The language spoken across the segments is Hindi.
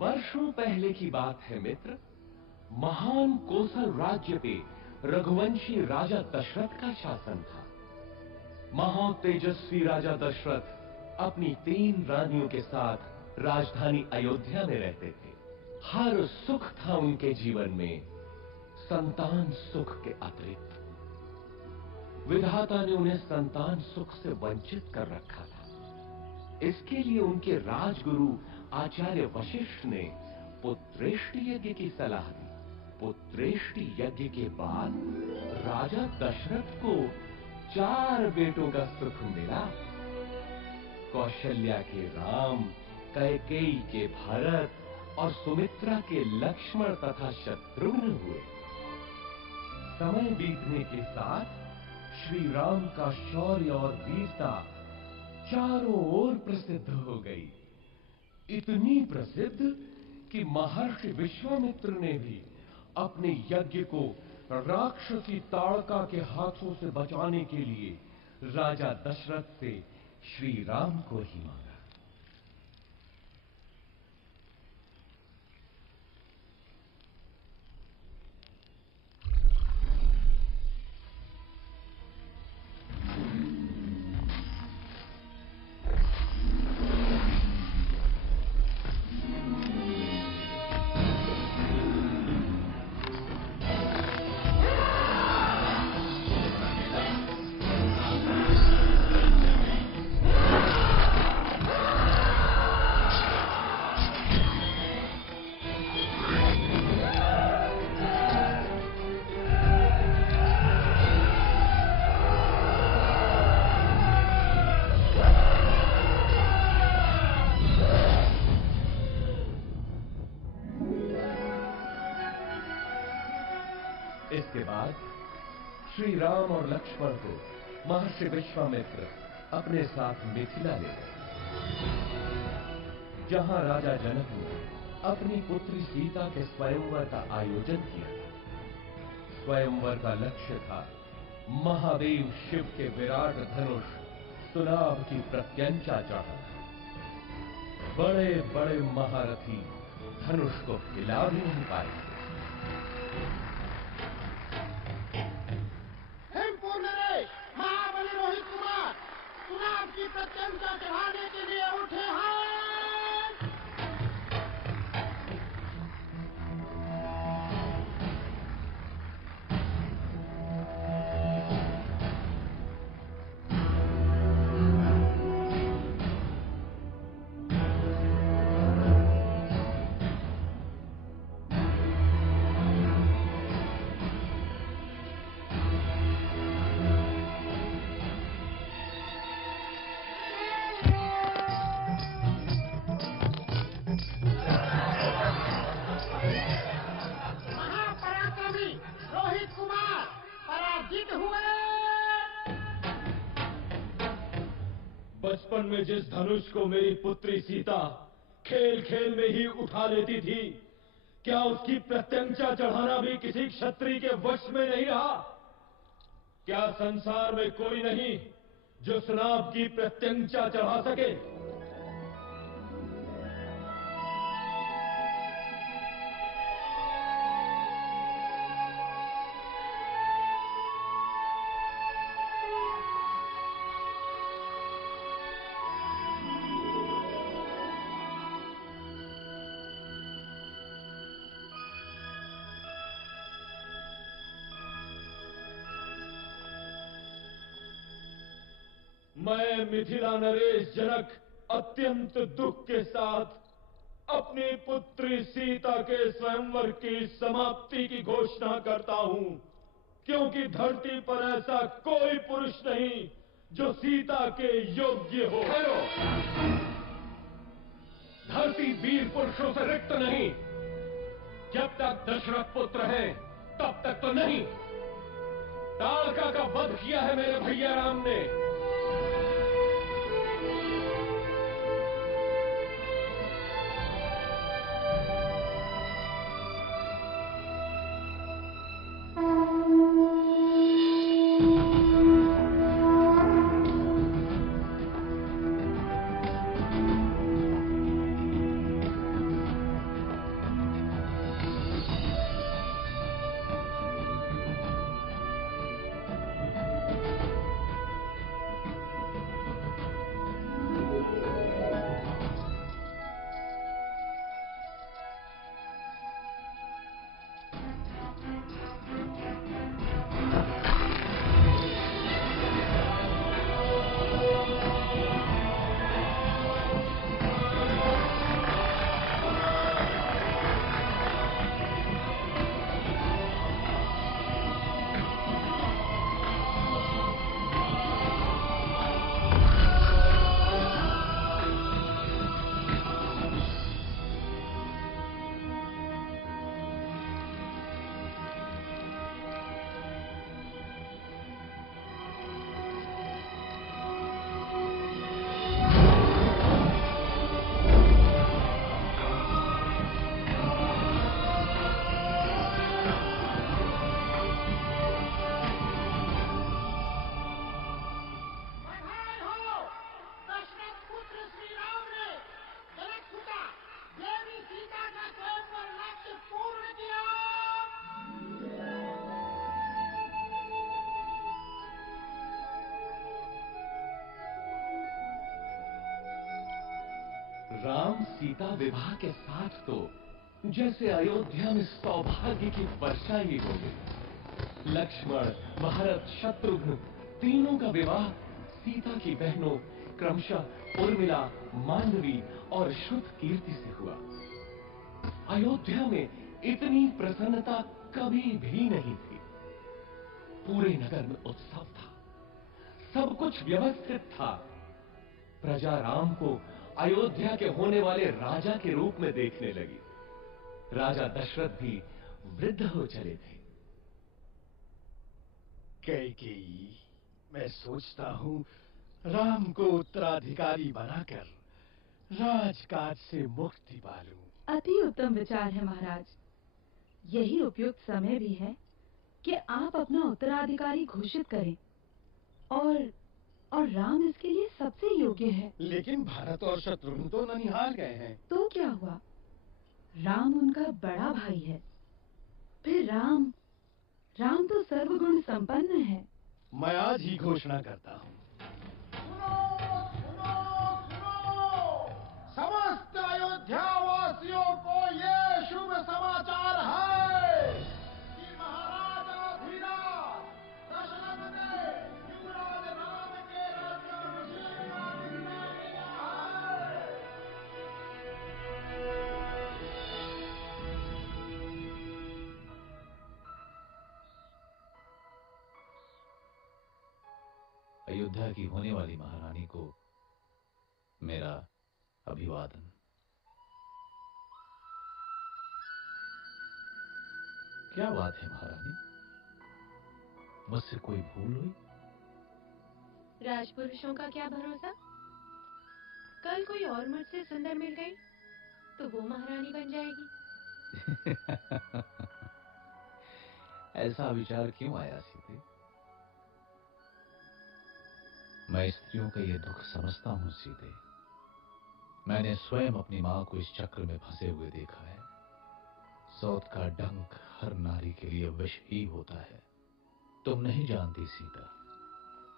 वर्षों पहले की बात है मित्र। महान कोसल राज्य पे रघुवंशी राजा दशरथ का शासन था। महातेजस्वी राजा दशरथ अपनी 3 रानियों के साथ राजधानी अयोध्या में रहते थे। हर सुख था उनके जीवन में, संतान सुख के अतिरिक्त। विधाता ने उन्हें संतान सुख से वंचित कर रखा था। इसके लिए उनके राजगुरु आचार्य वशिष्ठ ने पुत्रेष्टि यज्ञ की सलाह दी। पुत्रेष्टि यज्ञ के बाद राजा दशरथ को 4 बेटों का सुख मिला। कौशल्या के राम, कैकेयी के भरत और सुमित्रा के लक्ष्मण तथा शत्रुघ्न हुए। समय बीतने के साथ श्री राम का शौर्य और वीरता चारों ओर प्रसिद्ध हो गई। इतनी प्रसिद्ध कि महर्षि विश्वामित्र ने भी अपने यज्ञ को राक्षसी ताड़का के हाथों से बचाने के लिए राजा दशरथ से श्री राम को ही मांगा। इसके बाद श्री राम और लक्ष्मण को महर्षि विश्वामित्र अपने साथ मिथिला ले गए, जहां राजा जनक ने अपनी पुत्री सीता के स्वयंवर का आयोजन किया। स्वयंवर का लक्ष्य था महादेव शिव के विराट धनुष सुनाभ की प्रत्यंचा चढ़ाना। बड़े बड़े महारथी धनुष को हिला भी नहीं पाए। महाबली रोहित कुमार सुनाभ की प्रत्यंचा चढ़ाने के लिए उठे हैं। बचपन में जिस धनुष को मेरी पुत्री सीता खेल खेल में ही उठा लेती थी, क्या उसकी प्रत्यंचा चढ़ाना भी किसी क्षत्रिय के वश में नहीं रहा? क्या संसार में कोई नहीं जो सुनाभ की प्रत्यंचा चढ़ा सके? मैं मिथिला नरेश जनक अत्यंत दुख के साथ अपनी पुत्री सीता के स्वयंवर की समाप्ति की घोषणा करता हूं, क्योंकि धरती पर ऐसा कोई पुरुष नहीं जो सीता के योग्य हो। धरती वीर पुरुषों से रिक्त नहीं। जब तक दशरथ पुत्र है तब तक तो नहीं। ताड़का का वध किया है मेरे भैया राम ने। श्री राम ने जनकसुता देवी सीता का स्वयंवर लक्ष्य पूर्ण किया। राम सीता विवाह के साथ तो जैसे अयोध्या में सौभाग्य की वर्षा ही हो गई। लक्ष्मण, भरत, शत्रुघ्न तीनों का विवाह सीता की बहनों क्रमशः उर्मिला, मांडवी और श्रुतकीर्ति से हुआ। अयोध्या में इतनी प्रसन्नता कभी भी नहीं थी। पूरे नगर में उत्सव था, सब कुछ व्यवस्थित था। प्रजा राम को अयोध्या के होने वाले राजा के रूप में देखने लगी। राजा दशरथ भी वृद्ध हो चले थे। कैकेयी, मैं सोचता हूँ राम को उत्तराधिकारी बनाकर राजकाज से मुक्ति पालूं। अति उत्तम विचार है महाराज। यही उपयुक्त समय भी है कि आप अपना उत्तराधिकारी घोषित करें और राम इसके लिए सबसे योग्य है। लेकिन भरत और शत्रुघ्न तो ननिहाल गए हैं। तो क्या हुआ? राम उनका बड़ा भाई है। फिर राम तो सर्वगुण संपन्न है। मैं आज ही घोषणा करता हूँ। समस्त अयोध्या वासियों को ये शुभ समाचार है कि महाराजा धीराज दशरथ ने युवराज राम के राज्याभिषेक का निर्णय लिया है। अयोध्या की होने वाली महारानी को मेरा अभिवादन। क्या बात है महारानी, मुझसे कोई भूल हुई? राजपुरुषों का क्या भरोसा, कल कोई और मुझसे सुंदर मिल गई तो वो महारानी बन जाएगी। ऐसा विचार क्यों आया सीते? मैं स्त्रियों का ये दुख समझता हूं सीते। मैंने स्वयं अपनी मां को इस चक्र में फंसे हुए देखा है। सौत का डंक हर नारी के लिए विष ही होता है। तुम नहीं जानती सीता,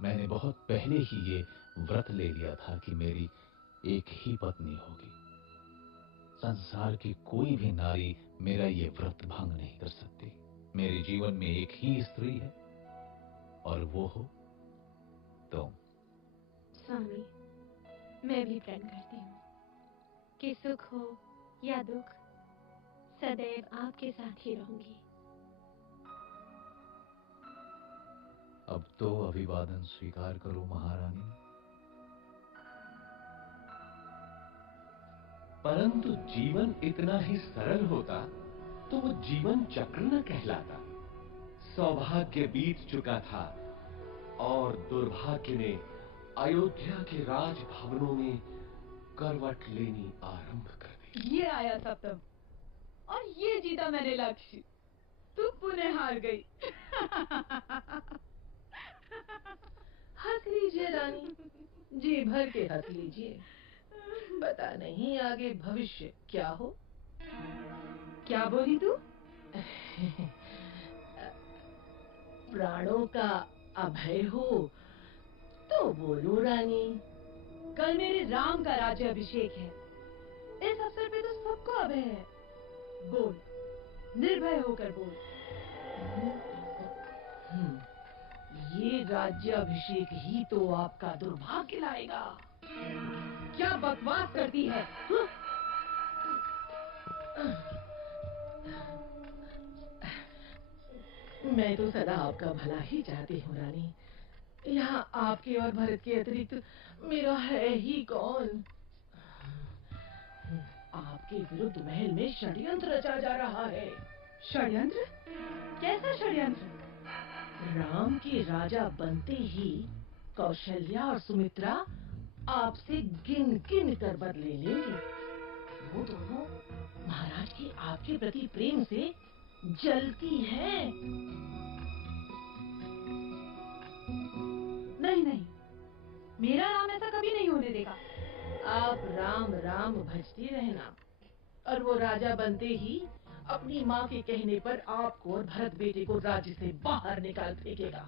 मैंने बहुत पहले ही ये व्रत ले लिया था कि मेरी एक ही पत्नी होगी। संसार की कोई भी नारी मेरा ये व्रत भंग नहीं कर सकती। मेरे जीवन में एक ही स्त्री है और वो हो तुम। स्वामी, मैं भी प्रण करती हूँ कि सुख हो या दुख सदैव आपके साथ ही रहूंगी। अब तो अभिवादन स्वीकार करो महारानी। परंतु जीवन इतना ही सरल होता तो वो जीवन चक्र न कहलाता। सौभाग्य बीत चुका था और दुर्भाग्य ने अयोध्या के राजभवनों में करवट लेनी आरंभ कर दी। ये आया सप्तम और ये जीता मैंने लक्ष्य। तू पुनः हार गई। हंस लीजिए रानी, जी भर के हंस लीजिए। पता नहीं आगे भविष्य क्या हो। क्या बोली तू? प्राणों का अभय हो तो बोलो रानी। कल मेरे राम का राज्याभिषेक है। इस अवसर पे तो सबको अभय है। बोल, निर्भय होकर बोल। ये राज्याभिषेक ही तो आपका दुर्भाग्य लाएगा। क्या बकवास करती है? मैं तो सदा आपका भला ही चाहती हूँ रानी। यहाँ आपके और भरत के अतिरिक्त मेरा है ही कौन। आपके विरुद्ध महल में षड्यंत्र रचा जा रहा है। षड्यंत्र? कैसा षड्यंत्र? राम के राजा बनते ही कौशल्या और सुमित्रा आपसे गिन गिन कर बदले लेंगे। वो दोनों महाराज के आपके प्रति प्रेम से जलती हैं। नहीं, मेरा राम ऐसा कभी नहीं होने देगा। राम राम भजती रहना, और वो राजा बनते ही अपनी माँ के कहने पर आपको और भरत बेटे को राज्य से बाहर निकाल फेंकेगा।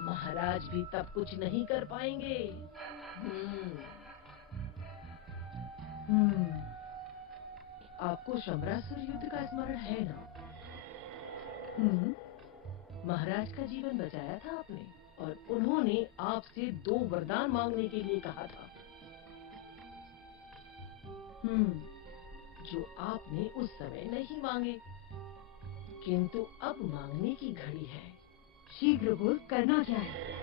महाराज भी तब कुछ नहीं कर पाएंगे। आपको शंबरासुर युद्ध का स्मरण है ना? महाराज का जीवन बचाया था आपने, और उन्होंने आपसे 2 वरदान मांगने के लिए कहा था। जो आपने उस समय नहीं मांगे, किंतु अब मांगने की घड़ी है। शीघ्र बोल, करना क्या है?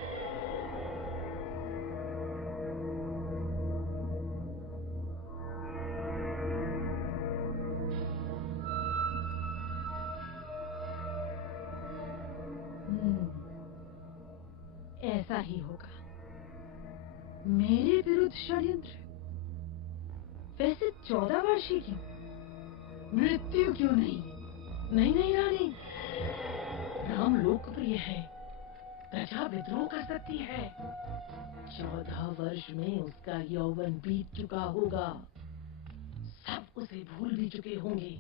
ऐसा ही होगा। मेरे विरुद्ध षड्यंत्र? वैसे 14 वर्ष ही क्यों? मृत्यु क्यों नहीं? नहीं नहीं रानी, राम लोकप्रिय है, प्रजा विद्रोह कर सकती है। 14 वर्ष में उसका यौवन बीत चुका होगा, सब उसे भूल भी चुके होंगे,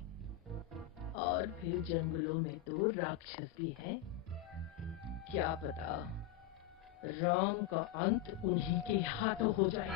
और फिर जंगलों में तो राक्षस भी है। क्या पता राम का अंत उन्हीं के हाथों हो जाए।